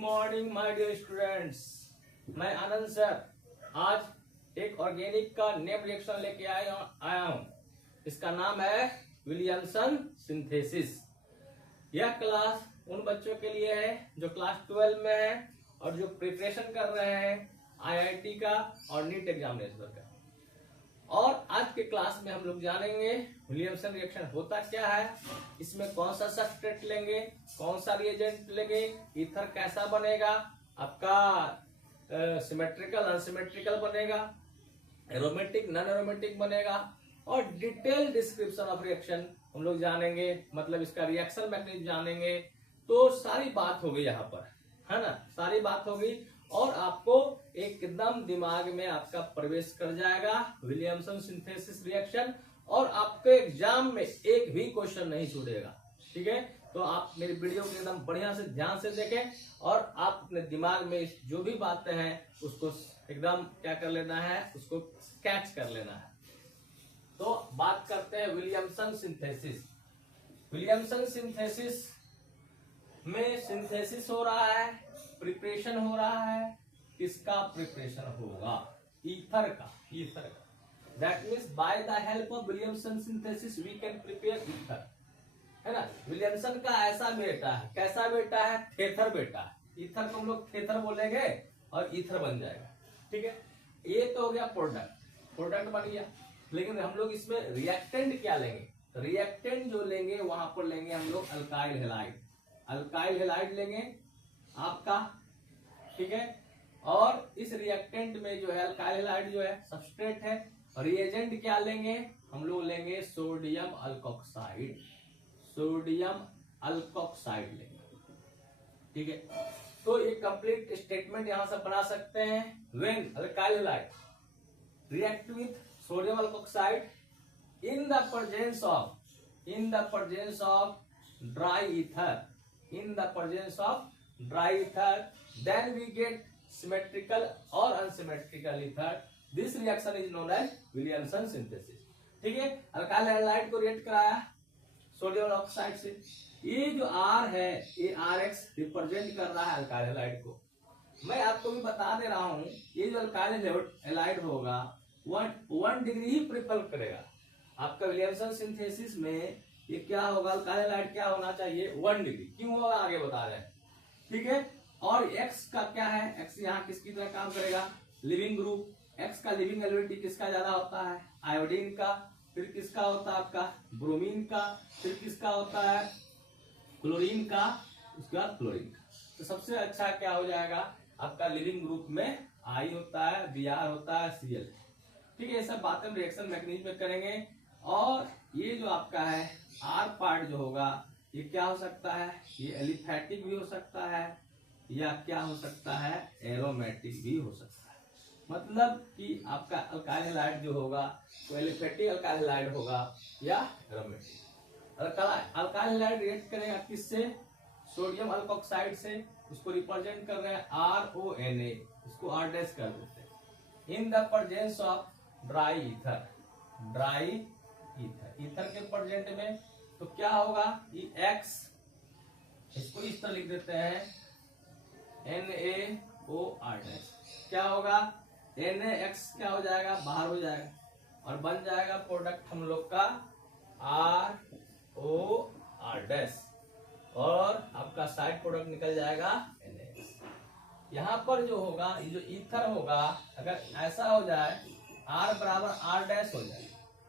Morning my dear students. मैं आनंद sir आज एक ऑर्गेनिक का नेम रिएक्शन लेके आया हूँ। इसका नाम है विलियमसन सिंथेसिस। यह क्लास उन बच्चों के लिए है जो क्लास 12 में है और जो प्रिपरेशन कर रहे हैं आईआईटी का और नीट एग्जामिनेशन का। और आज के क्लास में हम लोग जानेंगे विलियमसन रिएक्शन होता क्या है, इसमें कौन सा सबस्ट्रेट लेंगे, कौन सा रिएजेंट लेंगे, ईथर कैसा बनेगा, आपका सिमेट्रिकल अनसिमेट्रिकल बनेगा, एरोमेटिक नॉन एरोमेटिक बनेगा और डिटेल डिस्क्रिप्शन ऑफ रिएक्शन हम लोग जानेंगे। मतलब इसका रिएक्शन मैकेनिज्म जानेंगे। तो सारी बात होगी यहाँ पर, है ना, सारी बात होगी और आपको एकदम दिमाग में आपका प्रवेश कर जाएगा विलियमसन सिंथेसिस रिएक्शन और आपके एग्जाम में एक भी क्वेश्चन नहीं छूटेगा। ठीक है, तो आप मेरी वीडियो को एकदम बढ़िया से ध्यान से देखें और आप अपने दिमाग में जो भी बातें हैं उसको एकदम क्या कर लेना है, उसको कैच कर लेना है। तो बात करते हैं विलियमसन सिंथेसिस। विलियमसन सिंथेसिस में सिंथेसिस हो रहा है, प्रिपरेशन हो रहा है। किसका प्रिपरेशन होगा? ईथर का। That means by the help of Williamson synthesis we can prepare ether, है ना। विलियमसन का ऐसा बेटा है, कैसा बेटा है? थेथर बेटा है। ईथर को हम लोग थेथर बोलेंगे और ईथर बन जाएगा। ठीक है, ये तो हो गया प्रोडक्ट बन गया। लेकिन हम लोग इसमें रिएक्टेंट क्या लेंगे? रिएक्टेंट जो लेंगे वहां पर लेंगे हम लोग अल्काइल हैलाइड लेंगे आपका। ठीक है, और इस रिएक्टेंट में जो है अल्काइल हैलाइड जो है सबस्ट्रेट है। रिएजेंट क्या लेंगे? हम लोग लेंगे सोडियम अल्कोक्साइड लेंगे। ठीक है, तो ये कंप्लीट स्टेटमेंट यहां से बना सकते हैं। When alkyl halide react with sodium alkoxide in the presence of dry ether, then we get symmetrical or unsymmetrical ether. This reaction is known as Williamson synthesis. ठीक है, अल्काइल हैलाइड को react कराया sodium oxide से। ये जो R है ये RX represent कर रहा है अल्काइल हैलाइड को। मैं आपको भी बता दे रहा हूं, ये जो अल्काइल हैलाइड होगा 1 डिग्री ही प्रिपेयर करेगा। आपका विलियमसन सिंथेसिस में ये क्या होगा? अल्काइल हैलाइड क्या होना चाहिए? 1 डिग्री। क्यों होगा आगे बता रहे हैं। ठीक है, और X का क्या है? X यहाँ किसकी तरह काम करेगा? Leaving group. X का लिविंग एलिमेंट किसका ज्यादा होता है? आयोडीन का। फिर किसका होता है? आपका ब्रोमीन का। फिर किसका होता है? क्लोरीन का। उसके बाद क्लोरीन का। तो सबसे अच्छा क्या हो जाएगा? आपका लिविंग ग्रुप में I होता है, Br होता है, Cl। ठीक है, ये सब बातें रिएक्शन मैकेनिज्म में करेंगे। और ये जो आपका है R पार्ट जो होगा ये क्या हो सकता है? ये एलिफैटिक भी हो सकता है या क्या हो सकता है? एरोमेटिक भी हो सकता है। मतलब कि आपका अल्काइल हैलाइड जो होगा वो एलिफैटिक अल्काइल हैलाइड होगा या एरोमेटिक। अल्काइल हैलाइड रिएक्ट करेगा किससे? सोडियम अल्कोक्साइड से। उसको रिप्रेजेंट कर रहे हैं RONA, इसको R डैश कर देते हैं। इन the presence of dry ether के प्रेजेंट में तो क्या होगा? ये X, इसको इस तरह लिख देते हैं NaOR। क्या होगा? NaX क्या हो जाएगा? बाहर हो जाएगा और बन जाएगा प्रोडक्ट हम लोग का ROR और आपका साइड प्रोडक्ट निकल जाएगा NaX। यहाँ पर जो होगा ये जो ईथर होगा, अगर ऐसा हो जाए R बराबर R डैश हो जाए,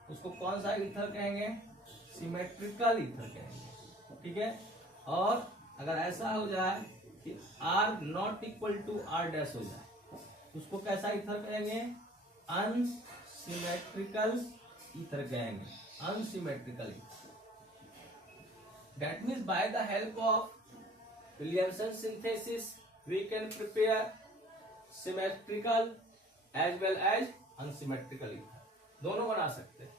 उसको कौन सा ईथर कहेंगे? सिमेट्रिकल ईथर कहेंगे। ठीक है, और अगर ऐसा हो जाए कि R not equal to R dash हो जाए, उसको कैसा ईथर कहेंगे? अनसिमेट्रिकल ईथर कहेंगे। Unsymmetrical ether. That means by the help of Williamson synthesis we can prepare symmetrical as well as unsymmetrical ether, दोनों बना सकते हैं।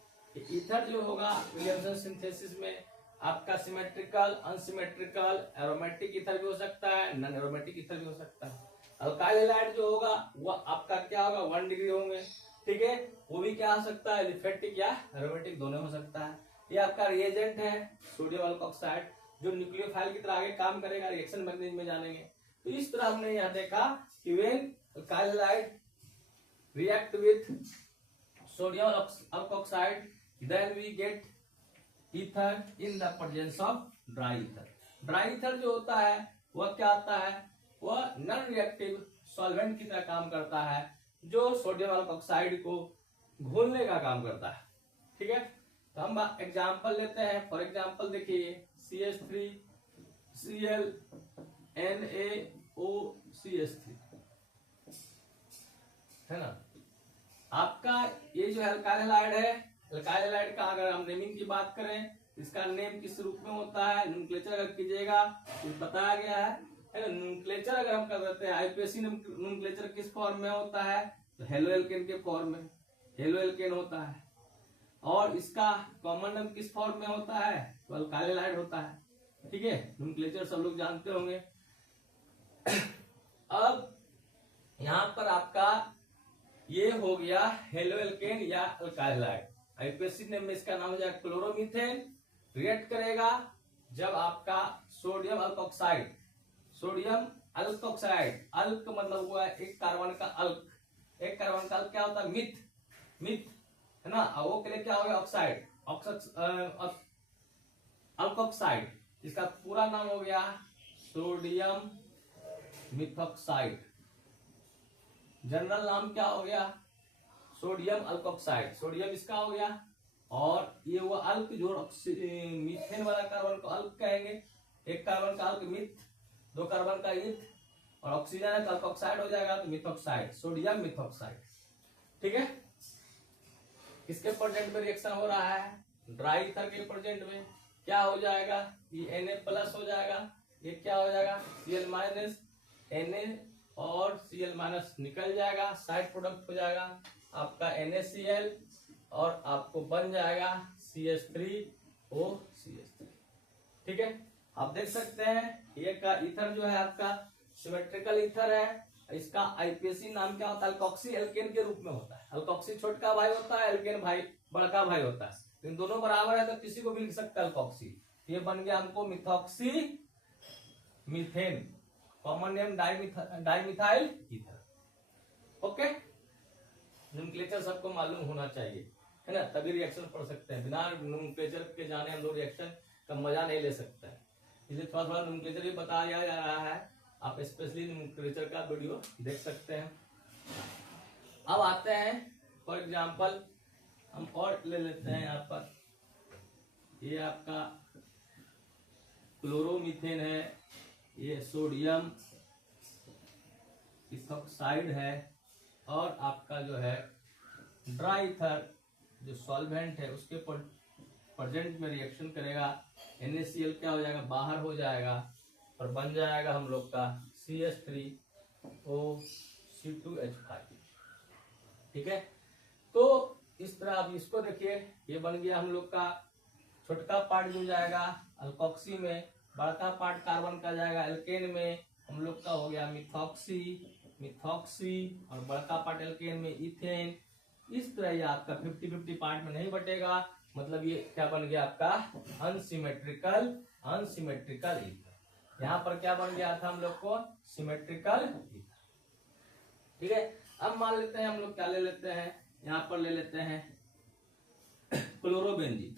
ईथर जो होगा विलियमसन सिंथेसिस में आपका सिमेट्रिकल, अनसिमेट्रिकल, एरोमेटिक ईथर भी हो सकता है, नॉन एरोमेटिक ईथर भी हो सकता है। अल्काइल हैलाइड जो होगा वो आपका क्या होगा? 1 डिग्री होंगे। ठीक है, वो भी क्या हो सकता है? एलिफैटिक या एरोमेटिक दोनों हो सकता है। ये आपका रिएजेंट है सोडियम अल्कोक्साइड जो न्यूक्लियोफाइल की तरह आगे काम करेगा। रिएक्शन मैकेनिज्म में जानेंगे। तो इस तरह हमने यहाँ देखा कि when alkyl halide react with sodium alkoxide, then we get ether in the presence of dry ether. Dry ether जो होता है वह क्या आता है, वह नॉन रिएक्टिव सॉल्वेंट की तरह काम करता है, जो सोडियम अल्कोक्साइड को घोलने का काम करता है। ठीक है, तो हम एग्जांपल लेते हैं। फॉर एग्जांपल देखिए CH3Cl NaOCH3 है ना। आपका ये जो अल्काइल हैलाइड है, अल्काइल हैलाइड का अगर हम नेमिंग की बात करें, इसका नेम किस रूप में होता है, नोमेनक्लेचर अगर कीजिएगा तो बताया गया है ना। नोमेनक्लेचर अगर हम कर देते हैं, आईपीएसी नोमेनक्लेचर किस फॉर्म में होता है, तो हेलो एल्केन के फॉर्म में हेलो एल्केन होता है। और इसका कॉमन नेम किस फॉर्म में होता है, तो अल्काइल हैलाइड होता है। ठीक है, नोमेनक्लेचर सब लोग जानते होंगे। अब यहाँ पर आपका ये हो गया हेलो एल्केन या अल्काइल हैलाइड। आईपीएसी नेम में इसका नाम हो जाएगा क्लोरोमीथेन। रिएक्ट करेगा जब आपका सोडियम अल्कोक्साइड अल्क मतलब हुआ एक कार्बन का अल्क, एक कार्बन का अल्क क्या होता है, मिथ है ना। वो के लिए क्या हो गया, ऑक्साइड अल्कोक्साइड, इसका पूरा नाम हो गया सोडियम मिथॉक्साइड। जनरल नाम क्या हो गया, सोडियम अल्कोक्साइड। सोडियम इसका हो गया, और ये वो अल्क जो मीथेन वाला कार्बन को अल्क कहेंगे। एक कार्बन का अल्क मिथ, दो कार्बन का इथ, और ऑक्सीजन है तो अल्कोक्साइड हो जाएगा, तो मिथॉक्साइड, सोडियम मिथॉक्साइड। ठीक है, किसके प्रेजेंट में रिएक्शन हो रहा है, ड्राई ईथर के प्रेजेंट में क्या हो जाएगा, ये Na+ हो जाएगा, ये क्या हो जाएगा Cl- Na और Cl- निकल जाएगा, साइड प्रोडक्ट हो जाएगा आपका NaCl, और आपको बन जाएगा CH3OCH3। ठीक है, आप देख सकते हैं ये का ईथर जो है आपका सिमेट्रिकल ईथर है। इसका आईपीएसी नाम क्या होता है, अल्कोक्सी एल्केन के रूप में होता है। अल्कोक्सी छोटका भाई होता है, एल्केन भाई बड़का भाई होता है। इन दोनों बराबर है तो किसी को भी लिख सकता है अल्कोक्सी। ये बन गया हमको methoxy methane, common name dimethyl ether. Okay, nomenclature सबको मालूम होना चाहिए, है ना, तभी रिएक्शन पढ़ सकते हैं। बिना नोमेनक्लेचर के जाने हम लोग रिएक्शन का मजा नहीं ले सकते हैं। इसलिए थोड़ा थोड़ा नोमेनक्लेचर भी बताया जा रहा है, आप स्पेशली नोमेनक्लेचर का वीडियो देख सकते हैं। अब आते हैं फॉर एग्जांपल हम और ले लेते हैं। यहाँ पर ये आपका क्लोरोमीथेन है, ये सोडियम इथॉक्साइड है, और आपका जो है ड्राई ईथर जो सॉल्वेंट है उसके प्रेजेंट में रिएक्शन करेगा। NaCl क्या हो जाएगा, बाहर हो जाएगा, और बन जाएगा हम लोग का CH3OC2H5। ठीक है, तो इस तरह अब इसको देखिए, ये बन गया हम लोग का छोटका पार्ट जो जाएगा अल्कोक्सी में, बड़का पार्ट कार्बन का जाएगा एल्केन में, हम लोग का हो गया मिथॉक्सी, और बड़का पार्ट एल्केन में इथेन। इस तरह ये आपका 50-50 पार्ट में नहीं बटेगा, मतलब ये क्या बन गया आपका अनसिमेट्रिकल ईथर। यहाँ पर क्या बन गया था हम लोग को, सिमेट्रिकल ईथर। ठीक है, अब मान लेते हैं हम लोग क्या ले लेते हैं, यहाँ पर ले लेते हैं chlorobenzene.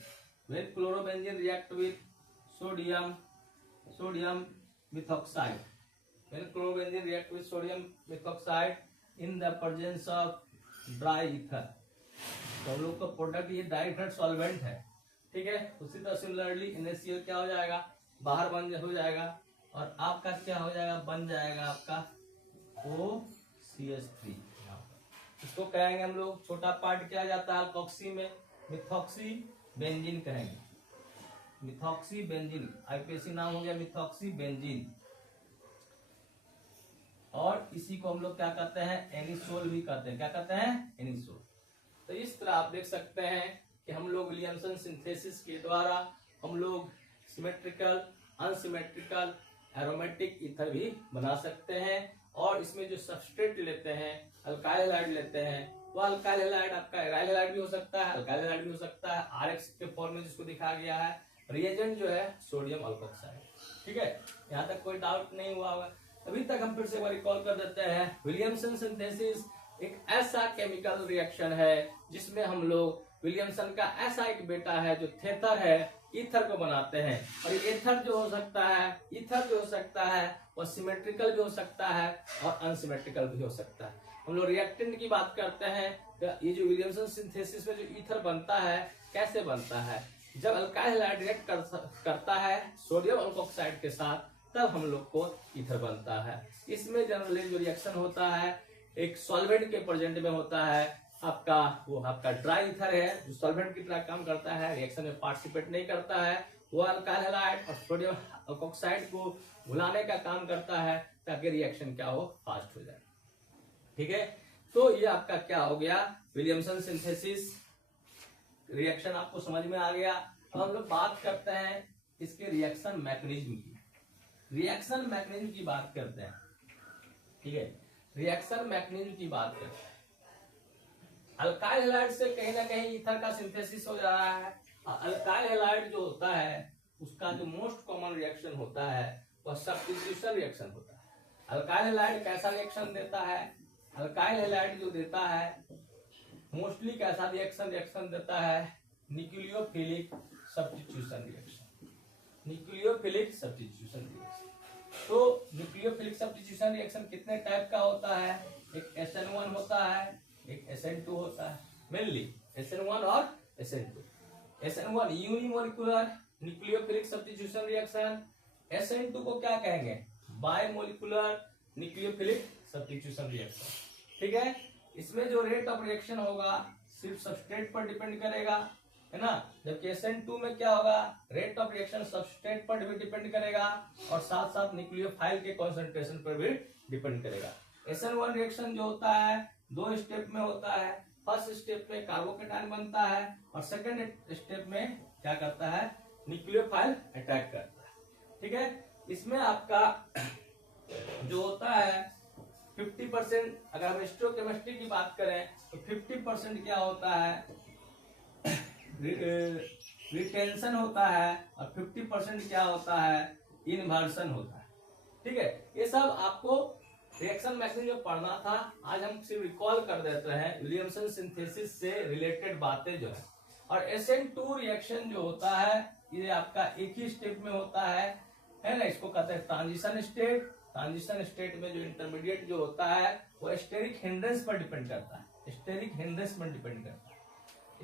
When chlorobenzene react with sodium methoxide, when chlorobenzene react with sodium methoxide in the presence of dry ether, तो हम लोग का प्रोडक्ट ये ड्राई ईथर सॉल्वेंट है। ठीक है, उसी तरह सिमिलरली NaCl क्या हो जाएगा, बाहर हो जाएगा, और आपका क्या हो जाएगा, बन जाएगा आपका OCH3। इसको कहेंगे हम लोग, छोटा पार्ट क्या जाता है अल्कोक्सी में, मिथॉक्सी बेंजीन कहेंगे, मिथॉक्सी बेंजीन, आईपीएसी नाम हो गया मिथॉक्सी बेंजीन। और इसी को हम लोग क्या कहते हैं, एनिसोल भी कहते हैं। क्या कहते हैं, एनिसोल। तो इस तरह आप देख सकते हैं कि हम लोग विलियमसन सिंथेसिस के द्वारा हम लोग सिमेट्रिकल, अनसिमेट्रिकल, एरोमेटिक ईथर भी बना सकते हैं। और इसमें जो सबस्ट्रेट लेते हैं, अल्काइल हैलाइड लेते हैं, वो अल्काइल हैलाइड आपका एराइल हैलाइड भी हो सकता है, अल्काइल हैलाइड भी हो सकता है, RX के फॉर्म में जिसको दिखाया गया है। रिएजेंट जो है सोडियम अल्कोक्साइड। ठीक है, यहाँ तक कोई डाउट नहीं हुआ होगा। अभी तक हम फिर से रिकॉल कर देते हैं। विलियमसन सिंथेसिस एक ऐसा केमिकल रिएक्शन है जिसमें हम लोग विलियमसन का ऐसा एक बेटा है जो थेथर है, ईथर को बनाते हैं। और ईथर जो हो सकता है, ईथर जो हो सकता है वो सिमेट्रिकल भी हो सकता है और अनसिमेट्रिकल भी हो सकता है। हम लोग रिएक्टेंट की बात करते हैं तो ये जो विलियमसन सिंथेसिस में जो ईथर बनता है कैसे बनता है, जब अल्काइल हैलाइड रिएक्ट करता है सोडियम अल्कोक्साइड के साथ तब हम लोग को ईथर बनता है। इसमें जनरली जो रिएक्शन होता है एक सॉल्वेंट के प्रेजेंट में होता है, आपका ड्राई ईथर है जो सॉल्वेंट की तरह काम करता है, रिएक्शन में पार्टिसिपेट नहीं करता है, वो अल्काइल हैलाइड और सोडियम अल्कोक्साइड को घुलाने का काम करता है ताकि रिएक्शन क्या हो, फास्ट हो जाए। ठीक है, तो ये आपका क्या हो गया, विलियमसन सिंथेसिस रिएक्शन आपको समझ में आ गया। अब हम लोग बात करते हैं इसके रिएक्शन मैकेनिज्म की। रिएक्शन मैकेनिज्म की बात करते हैं। ठीक है, रिएक्शन मैकेनिज्म की बात करते हैं। अल्काइल हैलाइड से कहीं ना कहीं ईथर का सिंथेसिस हो रहा है। अल्काइल हैलाइड जो होता है उसका जो मोस्ट कॉमन रिएक्शन होता है वह सब्स्टिट्यूशन रिएक्शन होता है। अल्काइल हैलाइड कैसा रिएक्शन देता है, अल्काइल हैलाइड जो देता है मोस्टली कैसा रिएक्शन देता है, nucleophilic substitution reaction. Nucleophilic substitution reaction. तो न्यूक्लियोफिलिक सब्स्टिट्यूशन रिएक्शन कितने टाइप का होता है, एक SN1 होता है, एक SN2 होता है, मेनली SN1 और SN2। SN1 unimolecular nucleophilic substitution reaction, SN2 को क्या कहेंगे, बायमोलिकुलर न्यूक्लियोफिलिक सब्स्टिट्यूशन रिएक्शन। ठीक है, इसमें जो रेट ऑफ रिएक्शन होगा सिर्फ सबस्ट्रेट पर डिपेंड करेगा, है ना, जबकि SN2 में क्या होगा, रेट ऑफ रिएक्शन सबस्ट्रेट पर भी डिपेंड करेगा और साथ साथ न्यूक्लियोफाइल के कॉन्सेंट्रेशन पर भी डिपेंड करेगा। SN1 रिएक्शन जो होता है 2 स्टेप में होता है। फर्स्ट स्टेप में कार्बोकेटायन बनता है और सेकंड स्टेप में क्या करता है, न्यूक्लियोफाइल अटैक करता है। ठीक है, इसमें आपका जो होता है 50%, अगर हम स्टोइकोकेमिस्ट्री की बात करें तो 50% क्या होता है, रिटेंशन होता है और 50% क्या होता है, इन्वर्सन होता है। ठीक है, ये सब आपको रिएक्शन मैकेनिज्म पढ़ना था, आज हम सिर्फ रिकॉल कर देते हैं विलियमसन सिंथेसिस से रिलेटेड बातें जो है। और SN2 रिएक्शन जो होता है ये आपका एक ही स्टेप में होता है ना, इसको कहते हैं ट्रांजिशन स्टेट। ट्रांजिशन स्टेट में जो इंटरमीडिएट जो होता है वो स्टेरिक हिंड्रेंस पर डिपेंड करता है, स्टेरिक हिंड्रेंस पर डिपेंड करता है,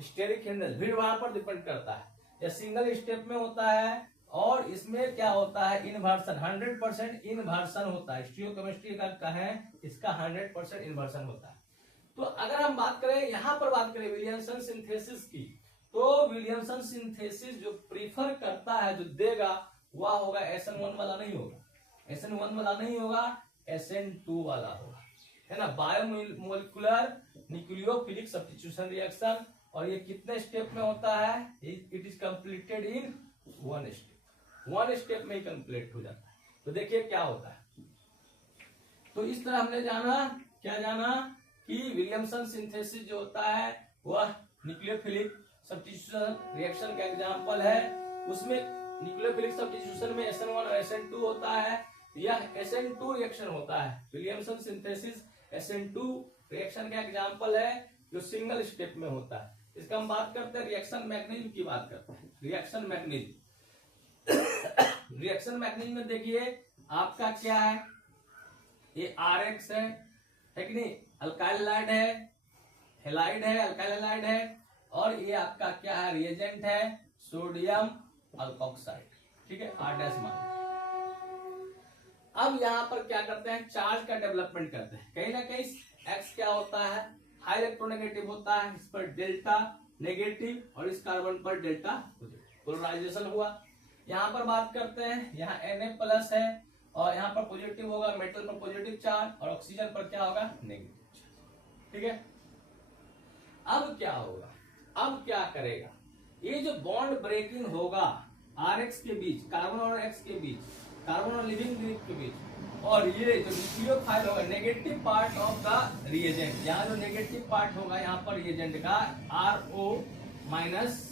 स्टेरिक हिंड्रेंस भीड़ भाड़ पर डिपेंड करता है। या सिंगल स्टेप में होता है और इसमें क्या होता है, इन्वर्सन 100% इन्वर्सन होता है। स्टीरियोकेमिस्ट्री का कहें इसका 100% इन्वर्सन होता है। तो अगर हम बात करें यहाँ पर बात करें विलियमसन सिंथेसिस की, तो विलियमसन सिंथेसिस जो प्रीफर करता है, जो देगा वह होगा SN1 वाला नहीं होगा, SN1 वाला नहीं होगा, SN2 वाला होगा, है ना, बायोमोलिकुलर न्यूक्लियोफिलिक सब्स्टिट्यूशन रिएक्शन। और ये कितने स्टेप में होता है, it is completed in 1 step, 1 step में ही कंप्लीट हो जाता है। तो देखिए क्या होता है, तो इस तरह हमने जाना कि विलियमसन सिंथेसिस जो होता है वह न्यूक्लियोफिलिक सब्स्टिट्यूशन रिएक्शन का एग्जांपल है। उसमें न्यूक्लियोफिलिक सब्स्टिट्यूशन में SN1 और SN2 होता है, यह SN2 रिएक्शन होता है। विलियमसन सिंथेसिस SN2 रिएक्शन का एग्जांपल है जो सिंगल स्टेप में होता है। इसका हम बात करते हैं, रिएक्शन मैकेनिज्म की बात करते हैं। रिएक्शन मैकेनिज्म रिएक्शन मैकेनिज्म में देखिए आपका क्या है, ये RX है कि नहीं, अल्काइल हैलाइड है, हैलाइड है, अल्काइल हैलाइड है, और ये आपका क्या है, रिएजेंट है सोडियम अल्कोक्साइड। ठीक है, R' मान। अब यहाँ पर क्या करते हैं, चार्ज का डेवलपमेंट करते हैं। कहीं ना कहीं X क्या होता है, हाई इलेक्ट्रोनेगेटिव होता है, इस पर डेल्टा नेगेटिव और इस कार्बन पर डेल्टा पॉजिटिव, पोलराइजेशन हुआ। यहाँ पर बात करते हैं, यहाँ Na+ है और यहाँ पर पॉजिटिव होगा, मेटल पर पॉजिटिव चार्ज और ऑक्सीजन पर क्या होगा, नेगेटिव चार्ज। ठीक है, अब क्या होगा, अब क्या करेगा, ये जो बॉन्ड ब्रेकिंग होगा RX के बीच, कार्बन और X के बीच, कार्बन और लिविंग ग्रुप के बीच, और ये जो न्यूक्लियोफाइल होगा negative part of the reagent, यहाँ जो नेगेटिव पार्ट होगा यहाँ पर रिएजेंट का RO माइनस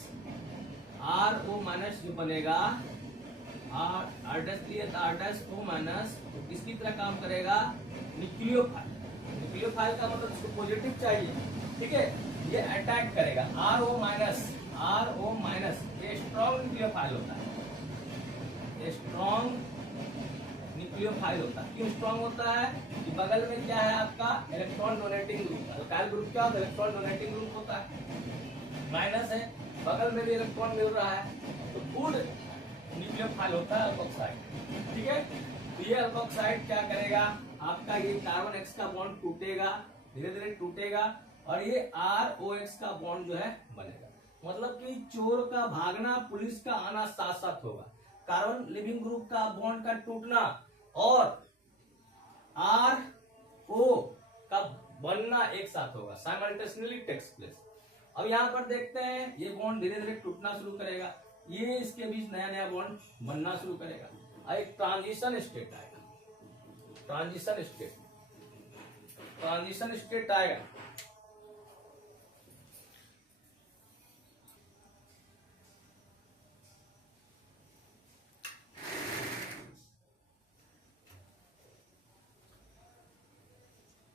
जो बनेगा आर डैश लिए तो आर डैश ओ माइनस तो किसकी तरह काम करेगा, न्यूक्लियोफाइल। न्यूक्लियोफाइल का मतलब इसको पॉजिटिव चाहिए, ठीक है। ये अटैक करेगा आर ओ माइनस, ये स्ट्रॉन्ग न्यूक्लियोफाइल होता है, ये स्ट्रॉन्ग न्यूक्लियोफाइल होता है। क्यों स्ट्रॉन्ग होता है कि बगल में क्या है आपका electron donating group, alkyl group क्या होता है, इलेक्ट्रॉन डोनेटिंग ग्रुप होता है, माइनस है, बगल में भी इलेक्ट्रॉन मिल रहा है, तो गुड न्यूक्लियोफाइल होता है अल्कोक्साइड, ठीक है। तो ये अल्कोक्साइड क्या करेगा, आपका ये कार्बन एक्स का बॉन्ड टूटेगा, धीरे धीरे टूटेगा, और ये आर ओ एक्स का बॉन्ड जो है बनेगा। मतलब कि चोर का भागना, पुलिस का आना साथ साथ होगा। कार्बन लिविंग ग्रुप का बॉन्ड का टूटना और आर ओ का बनना एक साथ होगा, साइमल्टेनियसली टेक्स प्लेस। अब यहाँ पर देखते हैं ये बॉन्ड धीरे धीरे टूटना शुरू करेगा, ये इसके बीच नया नया बॉन्ड बनना शुरू करेगा, और एक ट्रांजिशन स्टेट आएगा, ट्रांजिशन स्टेट आएगा।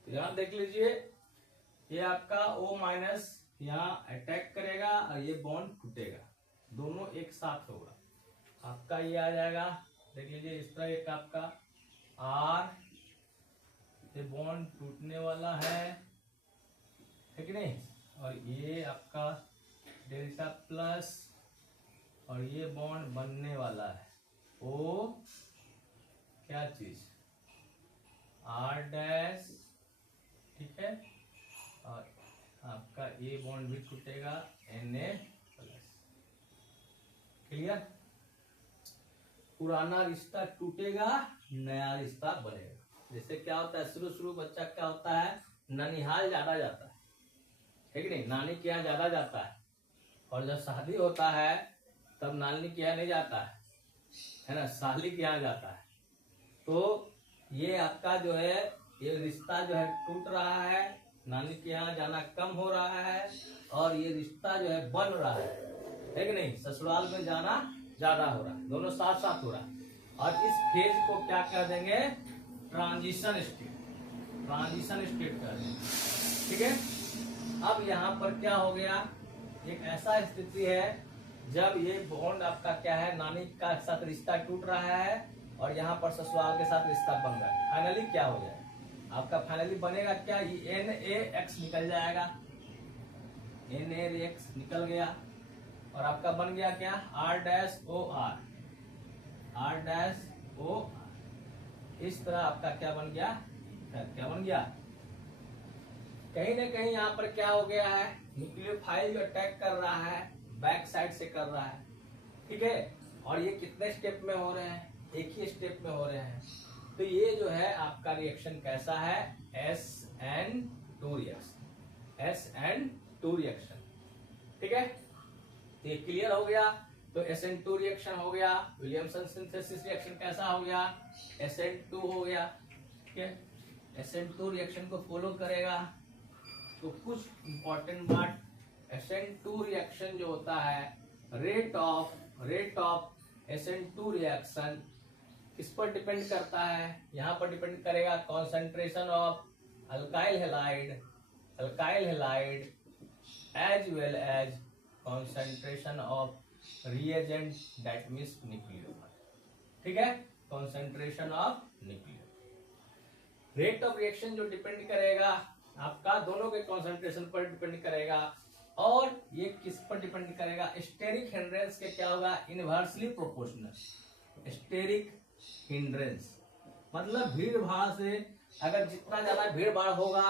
यहाँ देख लीजिए, ये आपका O माइनस यहाँ अटैक करेगा और ये बॉन्ड टूटेगा, दोनों एक साथ होगा। आपका ये आ जाएगा, देख लीजिए इस तरह एक आपका R, ये बॉन्ड टूटने वाला है कि नहीं, और ये आपका डेल्टा प्लस, और ये बॉन्ड बनने वाला है O क्या चीज R डैश, ठीक है, और आपका ये बॉन्ड भी टूटेगा Na प्लस। क्लियर, पुराना रिश्ता टूटेगा, नया रिश्ता बनेगा। जैसे क्या होता है, शुरू बच्चा क्या होता है, ननिहाल ज्यादा जाता है कि नहीं, नानी के यहाँ ज्यादा जाता है, और जब शादी होता है तब नानी के यहाँ नहीं जाता है ना, साली के यहाँ जाता है। तो ये आपका जो है, ये रिश्ता जो है टूट रहा है, नानी के यहाँ जाना कम हो रहा है, और ये रिश्ता जो है बन रहा है कि नहीं, ससुराल में जाना ज्यादा हो रहा है, दोनों साथ साथ हो रहा है। और इस फेज को क्या कर देंगे, ट्रांजिशन स्टेट कर देंगे, ठीक है। अब यहाँ पर क्या हो गया, एक ऐसा स्थिति है जब ये बॉन्ड आपका क्या है, नानी का साथ रिश्ता टूट रहा है, और यहाँ पर ससुराल के साथ रिश्ता बन रहा है। फाइनली क्या हो जाएगा आपका, फाइनली बनेगा क्या, ये NaX निकल जाएगा, NaX निकल गया, और आपका बन गया क्या, R डैश O R। इस तरह आपका क्या बन गया, कहीं ना कहीं यहाँ पर क्या हो गया है, न्यूक्लियोफाइल जो अटैक कर रहा है बैक साइड से कर रहा है, ठीक है। और ये कितने स्टेप में हो रहे हैं, एक ही स्टेप में हो रहे हैं। तो ये जो है आपका रिएक्शन कैसा है, SN2 रिएक्शन, ठीक है। तो ये क्लियर हो गया। तो SN2 रिएक्शन हो गया, विलियमसन सिंथेसिस रिएक्शन कैसा हो गया, SN2 हो गया, ठीक है। SN2 रिएक्शन को फॉलो करेगा तो कुछ इंपॉर्टेंट बात, SN2 रिएक्शन जो होता है, रेट ऑफ SN2 रिएक्शन किस पर डिपेंड करता है, यहाँ पर डिपेंड करेगा concentration of alkyl halide as well as concentration of reagent that means nucleophile, ठीक है, concentration of nucleophile. Rate of reaction जो डिपेंड करेगा आपका, दोनों के कॉन्सेंट्रेशन पर डिपेंड करेगा, और ये किस पर डिपेंड करेगा, स्टेरिक हिंड्रेंस के क्या होगा, इनवर्सली प्रोपोर्शनल। स्टेरिक हिंड्रेंस मतलब भीड़ भाड़ से, अगर जितना ज्यादा भीड़ भाड़ होगा,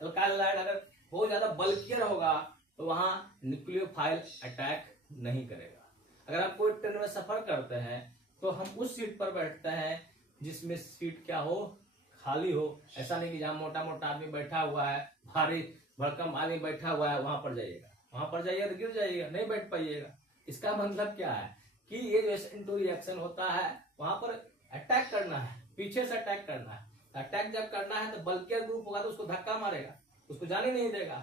अल्काइल हैलाइड अगर बहुत ज्यादा बल्कियर होगा, तो वहां न्यूक्लियोफाइल अटैक नहीं करेगा। अगर आप कोई ट्रेन में सफर करते हैं तो हम उस सीट पर बैठते हैं जिसमें सीट क्या हो, खाली हो। ऐसा नहीं कि जहाँ मोटा मोटा आदमी बैठा हुआ है, भारी भरकम आदमी बैठा हुआ है, वहां पर जाइएगा तो गिर जाइएगा, नहीं बैठ पाइएगा। इसका मतलब क्या है कि ये जो SN2 रिएक्शन होता है, वहां पर अटैक करना है, पीछे से अटैक करना है। अटैक जब करना है तो बल्कियर ग्रुप होगा तो उसको धक्का मारेगा, उसको जाने नहीं देगा,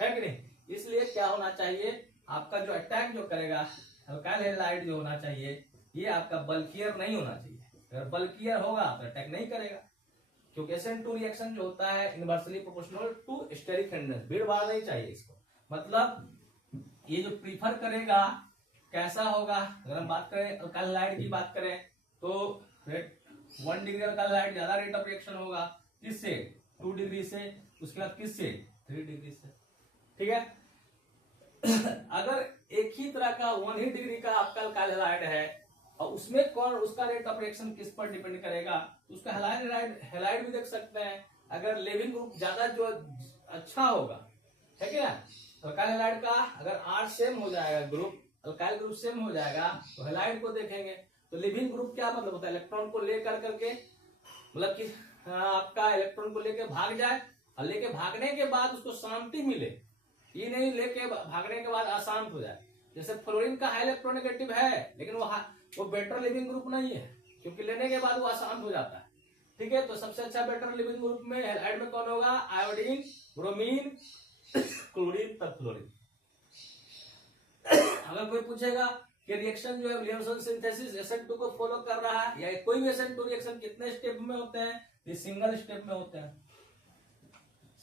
है कि नहीं। इसलिए क्या होना चाहिए, आपका जो अटैक जो करेगा अल्काइल हैलाइड जो होना चाहिए ये आपका बल्कियर नहीं होना चाहिए। अगर बल्कियर होगा तो अटैक नहीं करेगा, क्योंकि SN2 रिएक्शन जो होता है inversely proportional to steric hindrance, भीड़ भाड़ नहीं चाहिए इसको। मतलब ये जो प्रीफर करेगा कैसा होगा, अगर हम बात करें अल्काइल हैलाइड की बात करें तो 1 डिग्री अल्काइल हैलाइड ज्यादा रेट ऑफ रिएक्शन होगा किससे, 2 डिग्री से, उसके बाद किससे, 3 डिग्री से। ठीक है, अगर एक ही तरह का 1 ही डिग्री का आपका अल्काइल हैलाइड है और उसमें कौन, उसका रेट ऑफ रिएक्शन किस पर डिपेंड करेगा, तो उसका हैलाइड भी देख सकते हैं। अगर लिविंग ग्रुप ज्यादा जो अच्छा होगा, है क्या, अल्काइल हैलाइड का अगर R सेम हो जाएगा, ग्रुप अल्काइल ग्रुप सेम हो जाएगा, तो हैलाइड को देखेंगे। तो लिविंग ग्रुप क्या मतलब होता है, इलेक्ट्रॉन को लेकर करके, मतलब कि आपका इलेक्ट्रॉन को लेके भाग जाए और लेके भागने के बाद उसको शांति मिले, ये नहीं लेके भागने के बाद अशांत हो जाए। जैसे फ्लोरीन का हाई इलेक्ट्रोनेगेटिव है लेकिन वो बेटर लिविंग ग्रुप नहीं है, क्योंकि लेने के बाद वो अशांत हो जाता है। ठीक है, तो सबसे अच्छा बेटर लिविंग ग्रुप में हैलाइड में कौन होगा, आयोडीन, ब्रोमीन, क्लोरीन, तब फ्लोरीन। अगर कोई पूछेगा कि रिएक्शन जो है विलियमसन सिंथेसिस SN2 को फॉलो कर रहा है, या कोई भी SN2 रिएक्शन कितने स्टेप में होते हैं, ये सिंगल स्टेप में होते हैं,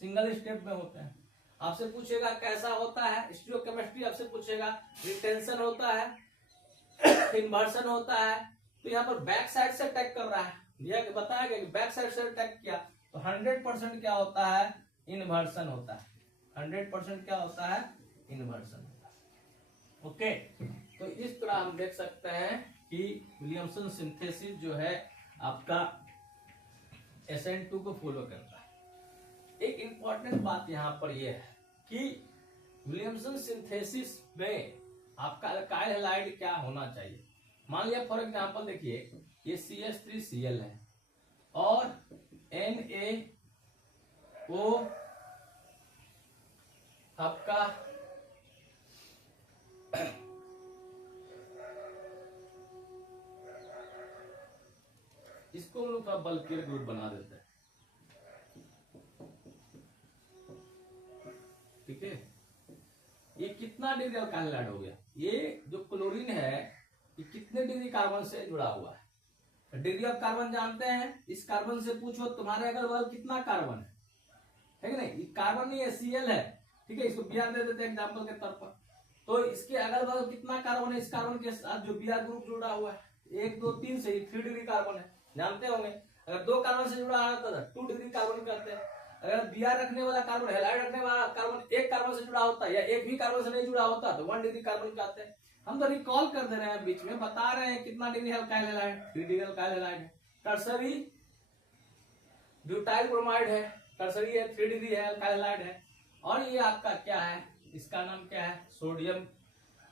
सिंगल स्टेप में होते हैं। आपसे पूछेगा कैसा होता है, स्टीरियोकेमिस्ट्री आपसे पूछेगा, रिटेंशन होता है, इन्वर्सन होता है, तो यहाँ पर बैक साइड से अटैक कर रहा है, यह बताया गया कि बैक साइड से अटैक किया तो 100% क्या होता है, इन्वर्सन होता है, 100% क्या होता है, इन्वर्सन होता है। ओके, तो इस तरह हम देख सकते हैं कि विलियमसन सिंथेसिस जो है आपका SN2 को फॉलो करता है। एक इंपॉर्टेंट बात यहाँ पर यह है कि विलियमसन सिंथेसिस में आपका अल्काइल हैलाइड क्या होना चाहिए। मान लिया फॉर एग्जांपल देखिए ये CH3Cl है और NaO आपका इसको हम लोग थोड़ा बल्कियर ग्रुप बना देते हैं। ठीक है, ये कितना डिग्री अल्काइल हैलाइड हो गया, ये जो क्लोरीन है ये कितने डिग्री कार्बन से जुड़ा हुआ है, डिग्री ऑफ कार्बन जानते हैं, इस कार्बन से पूछो तुम्हारे अगल बगल कितना कार्बन है कि नहीं, ये कार्बन नहीं है, Cl है। ठीक है, इसको Br दे देते हैं एग्जांपल के तौर पर, तो इसके अगल बगल कितना कार्बन है, इस कार्बन के साथ जो Br ग्रुप जुड़ा हुआ है, 1 2 3 से 3 डिग्री कार्बन है, जानते होंगे। अगर 2 कार्बन से जुड़ा होता था 2 डिग्री कार्बन कहते हैं। अगर Br रखने वाला कार्बन, हैलाइड रखने वाला कार्बन 1 कार्बन से जुड़ा होता है या एक भी कार्बन से नहीं जुड़ा होता तो 1 डिग्री कार्बन कहते हैं। हम तो रिकॉल कर दे रहे हैं, बीच में बता रहे हैं कितना डिग्री है alkyl halide, 3 degree alkyl halide है। टर्सरी ब्यूटाइल ब्रोमाइड है, टर्सरी है, 3 डिग्री है, अल्काइल हैलाइड है। और ये आपका क्या है, इसका नाम क्या है, सोडियम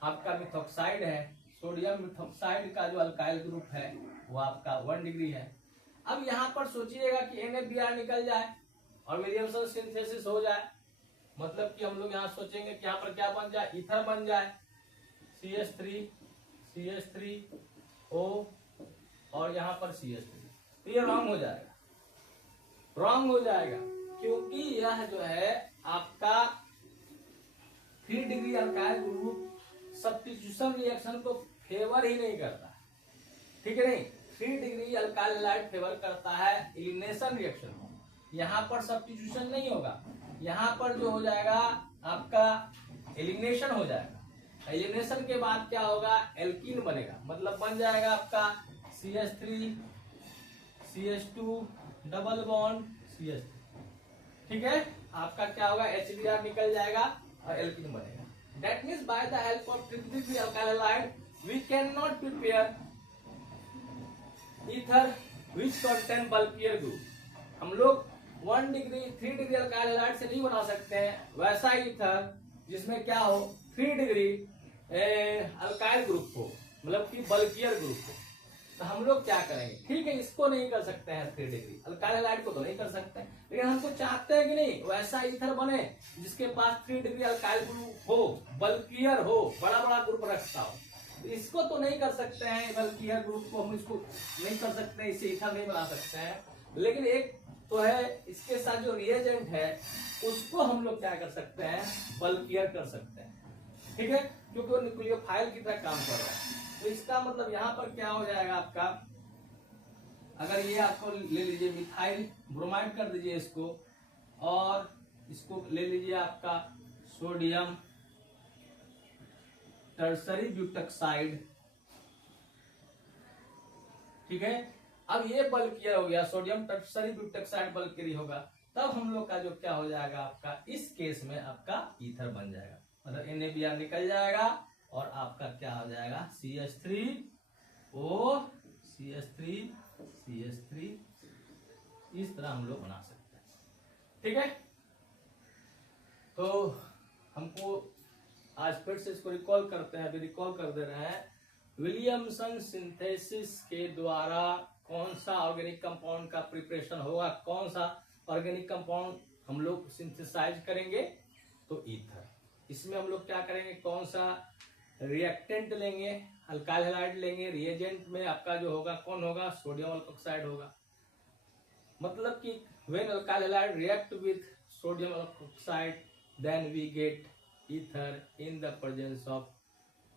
आपका मिथॉक्साइड है। सोडियम मिथॉक्साइड का जो अल्काइल ग्रुप है वो आपका 1 डिग्री है। अब यहाँ पर सोचिएगा कि NaBr निकल जाए और विलियमसन सिंथेसिस हो जाए, मतलब कि हम लोग यहाँ सोचेंगे कि यहाँ पर क्या बन जाए, ईथर बन जाए, CH3O और यहाँ पर CH3, तो ये रॉन्ग हो जाएगा, रॉन्ग हो जाएगा, क्योंकि यह जो है आपका 3 degree alkyl group substitution reaction को फेवर ही नहीं करता। ठीक है, नहीं, 3 डिग्री अल्काइल हैलाइड फेवर करता है एलिमिनेशन रिएक्शन। यहाँ पर सब्स्टिट्यूशन नहीं होगा, यहाँ पर जो हो जाएगा आपका एलिमिनेशन हो जाएगा। एलिमिनेशन के बाद क्या होगा, एल्कीन बनेगा, मतलब बन जाएगा आपका CH3 CH2 double bond CH3। ठीक है, आपका क्या होगा, HBr निकल जाएगा और एल्कीन बनेगा। That means by the help of 3 degree alkyl halide we can not prepare ether which contain bulkier group. हम लोग 1 डिग्री 3 डिग्री अल्काइल हैलाइड से नहीं बना सकते हैं वैसा ईथर जिसमें क्या हो 3 डिग्री अल्काइल ग्रुप हो, मतलब कि बल्कियर ग्रुप हो। तो हम लोग क्या करेंगे, ठीक है इसको नहीं कर सकते हैं 3 डिग्री अल्काइल हैलाइड को तो नहीं कर सकते, लेकिन हमको चाहते हैं कि नहीं वैसा ईथर बने जिसके पास 3 डिग्री अल्काइल ग्रुप हो, बल्कियर हो, बड़ा बड़ा ग्रुप रखता हो। तो इसको तो नहीं कर सकते हैं, बल्कियर ग्रुप को हम इसको नहीं कर सकते हैं, इससे ईथर नहीं बना सकते हैं। लेकिन एक तो है इसके साथ जो रिएजेंट है उसको हम लोग क्या कर सकते हैं, बल्कियर कर सकते हैं। ठीक है, क्योंकि वो न्यूक्लियोफाइल की तरह काम कर रहा है। तो इसका मतलब यहाँ पर क्या हो जाएगा आपका, अगर ये आपको ले लीजिए मिथाइल ब्रोमाइड कर दीजिए इसको, और इसको ले लीजिए आपका सोडियम टर्सरी ब्यूटेक्साइड, ठीक है। अब ये बल्कियर हो गया, सोडियम टर्सरी ब्यूटेक्साइड बल्कियर होगा, तब हम लोग का जो क्या हो जाएगा आपका, इस केस में आपका ईथर बन जाएगा, मतलब NaBr निकल जाएगा और आपका क्या हो जाएगा CH3O CH3 इस तरह हम लोग बना सकते हैं, ठीक है। तो हमको आज फिर से इसको रिकॉल करते हैं, अभी रिकॉल कर दे रहे हैं। विलियमसन सिंथेसिस के द्वारा कौन सा ऑर्गेनिक कंपाउंड का प्रिपरेशन होगा, कौन सा ऑर्गेनिक कंपाउंड हम लोग सिंथेसाइज करेंगे, तो ईथर। इसमें हम लोग क्या करेंगे, कौन सा रिएक्टेंट लेंगे, अल्काइल हैलाइड लेंगे, रिएजेंट में आपका जो होगा कौन होगा, सोडियम अल्कोक्साइड होगा। मतलब कि when alkyl halide react with sodium alkoxide then we get ether in the presence of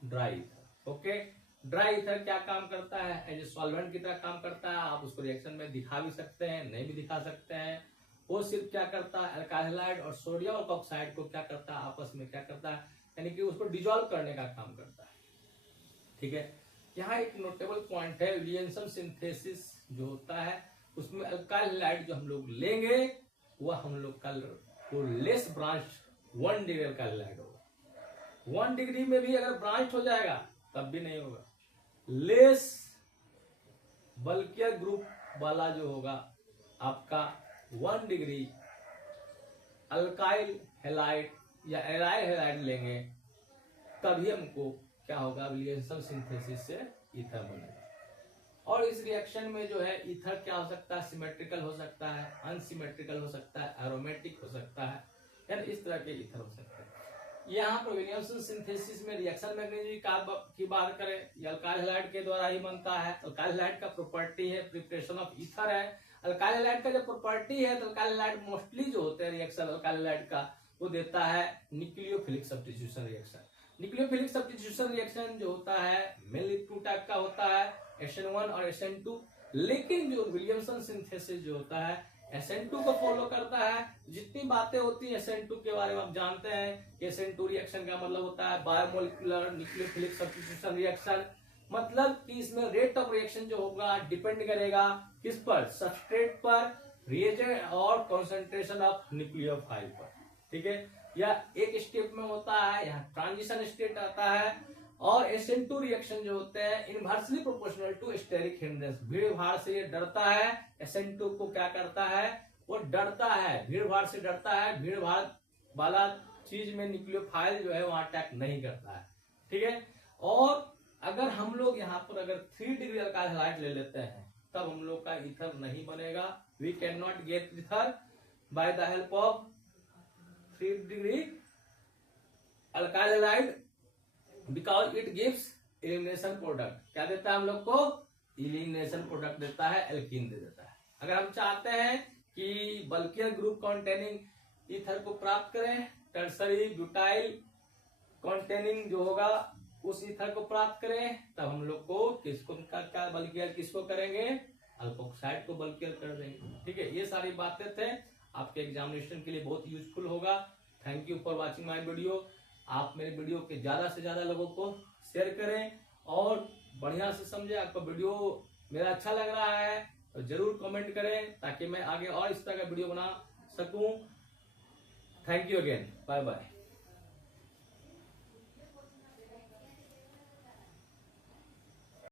dry ether. Okay, dry ether क्या काम करता है, एज ए सॉल्वेंट की तरह काम करता है। आप उसको रिएक्शन में दिखा भी सकते हैं, नहीं भी दिखा सकते हैं। वो सिर्फ क्या करता है, अल्काइल हैलाइड और सोडियम अल्कोक्साइड को क्या करता है, आपस में क्या करता है, यानी कि उसको डिसॉल्व करने का काम करता है, ठीक है। यहाँ एक नोटेबल पॉइंट है, विलियमसन सिंथेसिस जो होता है उसमें अल्काइल हैलाइड जो हम लोग लेंगे वह हम लोग का वो less branch 1 degree alkyl halide होगा। 1 डिग्री में भी अगर ब्रांच हो जाएगा तब भी नहीं होगा। लेस बल्कियर ग्रुप वाला जो होगा आपका 1 डिग्री अल्काइल हैलाइड या एराइल हैलाइड लेंगे, तभी हमको क्या होगा, विलियमसन सिंथेसिस से ईथर बनेगा। और इस रिएक्शन में जो है ईथर क्या हो सकता है, सिमेट्रिकल हो सकता है, अनसिमेट्रिकल हो सकता है, एरोमेटिक हो सकता है, यानी इस तरह के ईथर हो सकते हैं। यहाँ पर विलियमसन सिंथेसिस में रिएक्शन मैग्नीज की बात करें, ये अल्काइल हैलाइड के द्वारा ही बनता है। अल्काइल हैलाइड का प्रॉपर्टी है प्रिपरेशन ऑफ ईथर है। अल्काइल हैलाइड का जो प्रॉपर्टी है, तो अल्काइल हैलाइड मोस्टली जो होते हैं रिएक्शन अल्काइल हैलाइड का, वो देता है nucleophilic substitution reaction. Nucleophilic substitution reaction जो होता है मेनली 2 टाइप का होता है, SN1 और SN2। लेकिन जो विलियमसन सिंथेसिस जो होता है SN2 को फॉलो करता है। जितनी बातें होती है SN2 के बारे में आप जानते हैं कि SN2 रिएक्शन का मतलब होता है बायोमोलिकुलर न्यूक्लियोफिलिक सब्स्टिट्यूशन रिएक्शन। मतलब कि इसमें रेट ऑफ रिएक्शन जो होगा डिपेंड करेगा किस पर, सबस्ट्रेट पर, रिएजेंट और कॉन्सेंट्रेशन ऑफ न्यूक्लियोफाइल पर, ठीक है। या एक स्टेप में होता है, यहाँ ट्रांजिशन स्टेट आता है। और SN2 रिएक्शन जो होते हैं inversely proportional to steric hindrance, भीड़ भाड़ से ये डरता है। SN2 को क्या करता है, वो डरता है, भीड़ भाड़ से डरता है। भीड़ भाड़ वाला चीज में न्यूक्लियोफाइल जो है वहां अटैक नहीं करता है, ठीक है। और अगर हम लोग यहाँ पर अगर 3 डिग्री अल्काइल हैलाइड ले लेते हैं, तब हम लोग का ईथर नहीं बनेगा। We can not get ether by the help of 3 degree alkyl halide because it gives elimination product. क्या देता है हम लोग को, एलिमिनेशन प्रोडक्ट देता है, एल्कीन दे देता है। अगर हम चाहते हैं कि बल्कियर ग्रुप कॉन्टेनिंग ईथर को प्राप्त करें, टर्सरी ब्यूटाइल कॉन्टेनिंग जो होगा उस ईथर को प्राप्त करें, तब हम लोग को किसको क्या बल्कियर किसको करेंगे, अल्कोक्साइड को बल्कियर कर देंगे, ठीक है। ये सारी बातें थे, आपके एग्जामिनेशन के लिए बहुत यूजफुल होगा। Thank you for watching my video. आप मेरे वीडियो के ज्यादा से ज्यादा लोगों को शेयर करें और बढ़िया से समझे। आपका वीडियो मेरा अच्छा लग रहा है तो जरूर कमेंट करें, ताकि मैं आगे और इस तरह का वीडियो बना सकूं। Thank you again, bye bye.